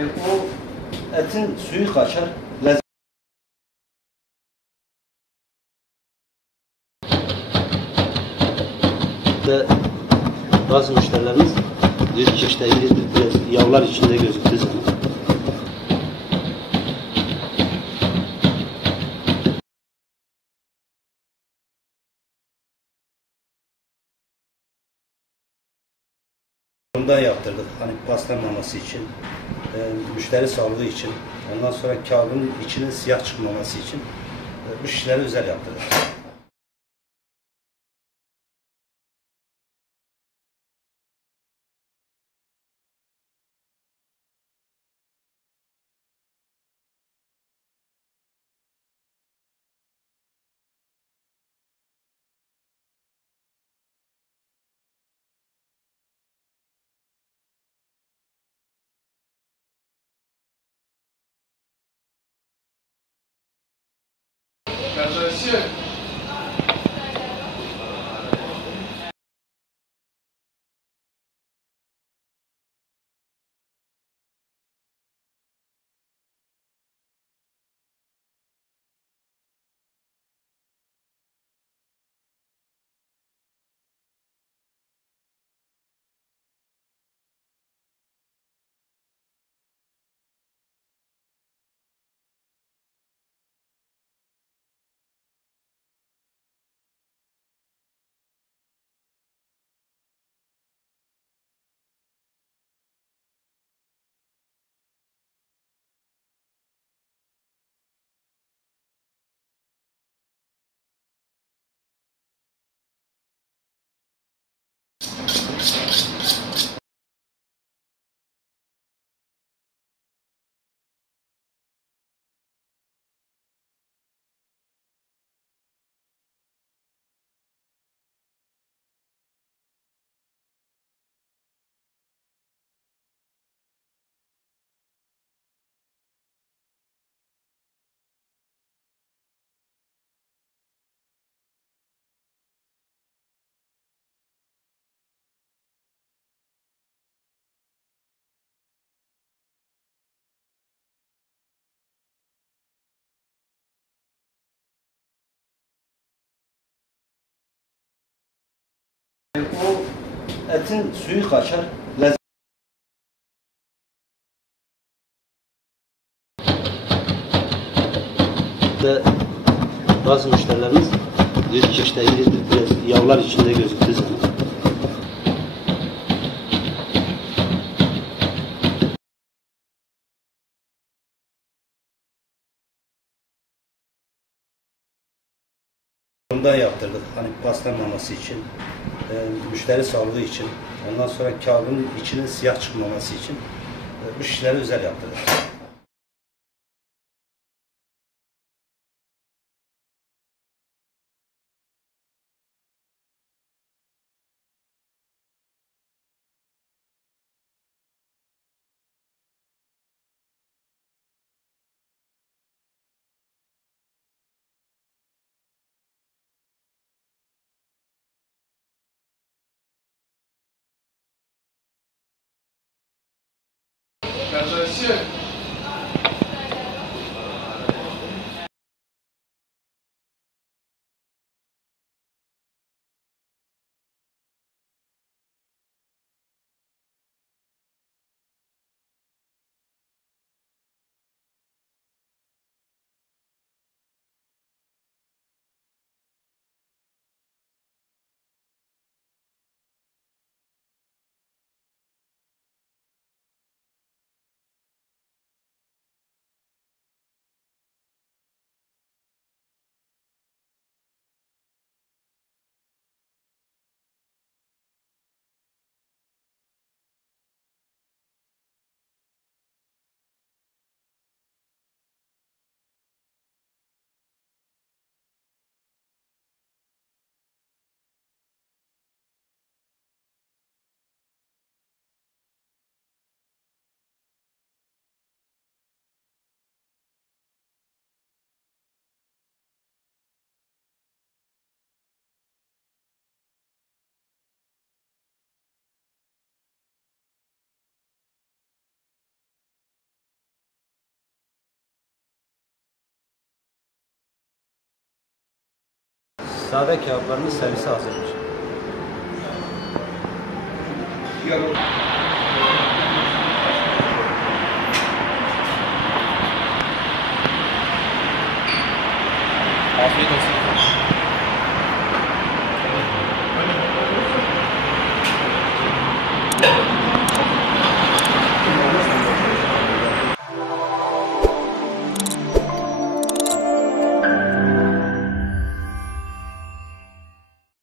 O etin suyu kaçar, Ve bazı müşterilerimiz diyor ki işte biraz yavrular içinde gözüktüğü zaman. Bundan yaptırdık. Hani paslanmaması için, müşteri sağlığı için, ondan sonra kağıdın içinin siyah çıkmaması için bu şişleri özel yaptırdık. Kardeşim. O etin suyu kaçar, Ve bazı müşterilerimiz diyor ki işte biraz yavrular içinde gözüktüğü zaman. bundan yaptırdık. Hani paslanmaması için, müşteri sağlığı için, ondan sonra kağıdın içinin siyah çıkmaması için bu şişleri özel yaptırdık. Kardeşim. Sade kebaplarımız servise hazırdır. Afiyet olsun.